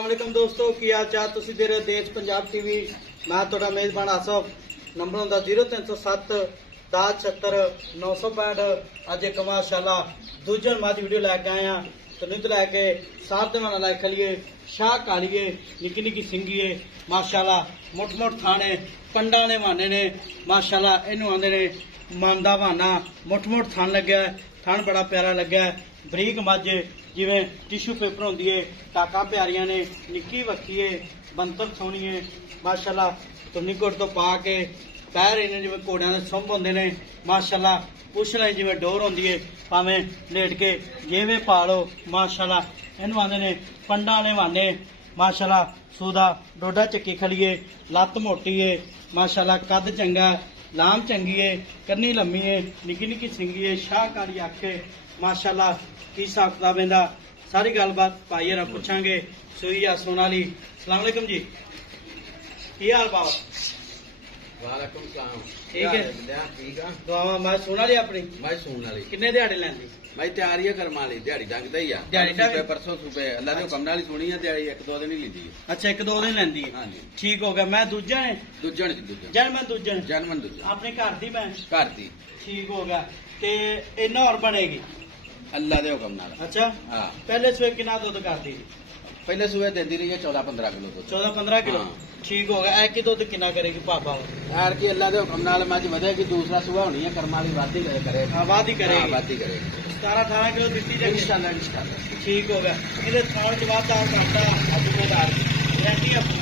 अस्सलाम वालेकुम दोस्तों की हाल चाल तुसीं देख रहे हो देश पंजाब टीवी। मैं तुहाडा मेज़बान आसफ। नंबर हुंदा 0307 10 76 965। अज एक माशाअल्लाह दूजन मज वीडियो लैके आए हैं। तनित लैके साथ दवाना लै खलिए शाह कालीए निक्की निक्की सिंघीए माशाअल्लाह मुठ मुठ थाने पंडा ने वाने ने माशाअल्लाह इनू आंदे ने मन दा वाना मुठ मुठ थान लग्या थान बड़ा प्यारा लग्या बरीक मज जिवें टिशू पेपर होंदी है टाका प्यारियां ने निक्की वक्की है बनतर सोहनी है माशाअल्लाह तुन्नी गुट तो पा के पैर इन्हें जिवें घोड़ियां दे सुंभ होंदे ने माशाअल्लाह पुछ लाइन जिवें डोर होंदी है भावें लेट के जिवें पालो माशाअल्लाह इन्हू आंदे ने पंडा ने वाने माशाअल्लाह सूदा डोडा चक्की खड़ीए लत्त मोटी है माशाअल्लाह कद चंगा लाम चंगी है कन्नी लम्मी है निक्की निक्की सिंगी है शाहकारी अख है माशाअल्लाह की हिसाब किताब इहदा सारी गलबात भाई हरा पुछांगे। सूई आ सोनाली अस्सलाम वालेकुम जी की हाल बाबा? वालेकुम सलाम। ठीक है ठीक है दुआवां मैं सोनाली अपनी मैं सुन वाली किन्ने दिहाड़े लैंदी मैं तैयारी है करम वाली दिहाड़ी डंगदा ही आ दिहाड़ी सुबह डंग- परसों सुबह अल्लाह दे हुक्म नाल ही सुनी है दिहाड़ी एक दो दिन ही लीदी है। अच्छा एक दो दिन लैंदी है हाँ जी ठीक हो गया मैं दूजा है दूजन जन मैं दूजा है जनमन दूजा अपने घर दी मैं घर दी ठीक हो गया ते इन्ना और बनेगी अल्लाह दे हुक्म नाल। अच्छा हाँ पहले सवेर कितना दुध करती पहले सुबह देंदी रही है 14-15 किलो दूध 14-15 किलो हाँ। ठीक हो गया एक ही दुध कितना करेगी पापा यार की अल्लाह दे हुक्म नाल मज वधेगी दूसरा सुबह होनी है करम वाली वादी करेगी आबाद ही करेगी वादी करेगी 17-18 किलो दी जाएगी इंशाल्लाह इंशाल्लाह ठीक हो गया ये थाल जवाबदार करता अबूदार गारंटी अपनी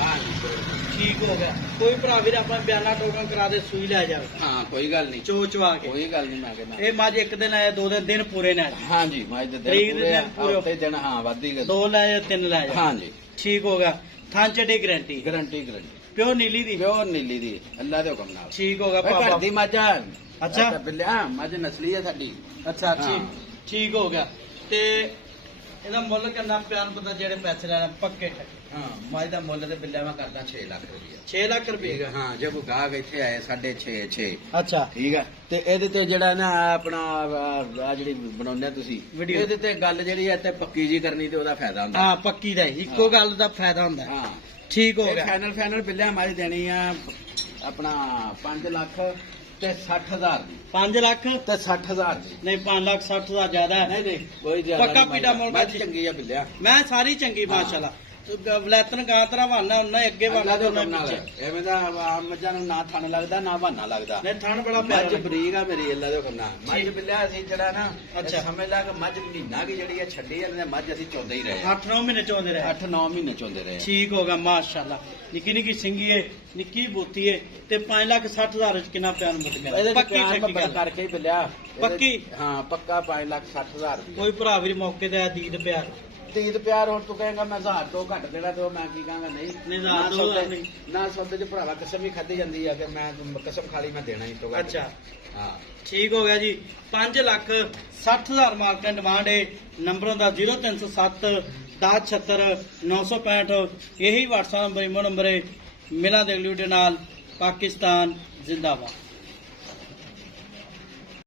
ठीक हो गया कोई भरा वीर अपना बयाना टोकन करा दे सूई लै जाए हाँ कोई गल नहीं चो चवा के कोई गल नहीं मैं कहना ये मज एक दिन आए दो दिन पूरे ने हाँ जी मज दे तरीक दिन दे पूरे दिन पूरे। हफ्ते दिन हाँ वादी दो लै जाए तीन लै जाए हाँ जी ठीक हो गया थान चढ़े गारंटी गारंटी प्योर नीली दी प्योर नीली दी अल्लाह दे हुक्म नाल ठीक हो गया भाई घर पापा दी मੱਝ ਆ अच्छा। ਬਿੱਲਿਆ ਮੱਝ ਨਸਲੀ ਹੈ ਸਾਡੀ अच्छा हाँ। ठीक हो गया ते ਇਹਦਾ ਮੁੱਲ ਕਿੰਨਾ ਪਿਆਰ ਪਤਾ ਜਿਹੜੇ ਪੈਸੇ ਲੈਣਾ ਪੱਕੇ ਹਾਂ ਮੱਝ ਦਾ ਮੁੱਲ ਤੇ ਬਿੱਲਿਆ ਮੈਂ ਕਰਦਾ 6 ਲੱਖ ਰੁਪਏ 6 ਲੱਖ ਰੁਪਏ ਠੀਕ ਹੈ ਹਾਂ ਜਦ ਗਾਹਕ ਇੱਥੇ ਆਏ 6.5 ਅੱਛਾ ਠੀਕ ਹੈ ਤੇ ਇਹਦੇ ਤੇ ਜਿਹੜਾ ਨਾ ਆਪਣਾ ਆ ਜਿਹੜੀ ਬਣਾਉਂਦੇ ਤੁਸੀਂ Video। ਇਹਦੇ ਤੇ ਗੱਲ ਜਿਹੜੀ ਹੈ ਤੇ ਪੱਕੀ ਜੀ ਕਰਨੀ ਤੇ ਉਹਦਾ ਫਾਇਦਾ ਹੁੰਦਾ ਹਾਂ ਪੱਕੀ ਦਾ ਹੀ, ਇੱਕੋ ਗੱਲ ਦਾ ਫਾਇਦਾ ਹੁੰਦਾ ਹੈ। ਹਾਂ ਠੀਕ ਹੋ ਇਹ ਗਿਆ ਫਾਈਨਲ ਬਿੱਲਿਆ ਮੱਝ ਦੇਣੀ ਆ ਆਪਣਾ 5 ਲੱਖ ਤੇ 60,000 ਦੀ 5 ਲੱਖ ਤੇ 60,000 ਦੀ ਨਹੀਂ 5 ਲੱਖ 60,000 ਜ਼ਿਆਦਾ ਹੈ ਨਹੀਂ ਨਹੀਂ ਕੋਈ ਜ਼ਿਆਦਾ ਪੱਕਾ ਨਹੀਂ ਪੀਟਾ ਮੁੱਲ ਮੱਝ ਬਾਜੀ। ਚੰਗੀ ਆ ਬਿੱਲਿਆ ਮੈਂ ਸਾਰੀ ਚੰਗੀ ਹਾਂ। ਮਾਸ਼ਾਅੱਲਾ ਵਲੈਤਨ ਗਾਂ ਤਰਾ ਵਾਨਾ ਉਹਨਾਂ ਅੱਗੇ ਵਾਨਾ ਅੱਲਾ ਤੇ ਦੇ ਉਹਨਾਂ ਹੁਕਮ ਨਾਲ ਪਿੱਛੇ ਐਵੇਂ ਦਾ ਆਮ ਮੱਝਾਂ ਨੂੰ ਨਾ ਥਣ ਲੱਗਦਾ ਨਾ ਬਹਾਨਾ ਲੱਗਦਾ ਨਹੀਂ ਥਣ ਬੜਾ ਮੱਝ ਪਿਆਰਾ ਬਰੀਕ ਆ ਮੇਰੀ ਅੱਲਾ ਦੇ ਹੁਕਮ ਨਾਲ ਮੱਝ ਠੀਕ। ਬਿੱਲਿਆ ਅਸੀਂ ਜਿਹੜਾ ਨਾ ਅੱਛਾ। ਸਮਝ ਲਾ ਕਿ ਮੱਝ ਮਹੀਨਾ ਕੀ ਜਿਹੜੀ ਆ ਛੱਡੀ ਜਾਂਦੇ ਮੱਝ ਅਸੀਂ ਚੋਂਦੇ ਹੀ ਰਹੇ 8-9 ਮਹੀਨੇ ਚੋਂਦੇ ਰਹੇ 8-9 ਮਹੀਨੇ ਚੋਂਦੇ ਰਹੇ ਠੀਕ ਹੋ ਗਿਆ ਮਾਸ਼ਾਅੱਲਾ ਨਿੱਕੀ ਨਿੱਕੀ ਸਿੰਗੀ ਏ ਨਿੱਕੀ ਬੋਤੀ ਏ ਤੇ 5,60,000 ਵਿੱਚ ਕਿੰਨਾ ਪਿਆਰ ਮੁੱਕ ਇਹਦੇ ਗਿਆ ਚ ਪੱਕੀ ਪਿਆਰ ਠੱਕੀ ਮੈਂ ਗੱਲ ਕਰਕੇ ਹੀ ਬਿੱਲਿਆ ਇਹਦੇ- ਪੱਕੀ? ਹਾਂ ਪੱਕਾ 5,60,000 ਦੀ ਕੋਈ ਭਰਾ ਵੀਰ ਮੌਕੇ ਤੇ ਦੀਦ ਪਿਆਰ ਤੀਦ ਪਿਆਰ ਹੁਣ ਤੂੰ ਕਹੇਗਾ ਮੈਂ 1000 ਤੋਂ ਘੱਟ ਦੇਣਾ ਤੇ ਉਹ ਮੈਂ ਕੀ ਕਹਾਂਗਾ ਨਹੀਂ ਨਹੀਂ, ਨਾ 1000 ਸੌਦੇ- ਨਹੀਂ। ਨਾ ਸੌਦੇ ਚ ਭਰਾਵਾ ਕਸਮ ਹੀ ਖਾਦੀ ਜਾਂਦੀ ਆ ਕਿ ਮੈਂ ਕਸਮ ਖਾਲੀ ਮੈਂ ਦੇਣਾ ਹੀ ਤੋਂ ਘੱਟ। ਅੱਛਾ ਹਾਂ ਠੀਕ ਹੋ ਗਿਆ ਜੀ 5,60,000 ਮਾਰਕਾ ਡਿਮਾਂਡ ਹੈ ਨੰਬਰ ਦਾ 0307 10 76 965 यही व्हाट्सएप नंबर इमो नंबर है मिला दे ਨਾਲ पाकिस्तान जिंदाबाद।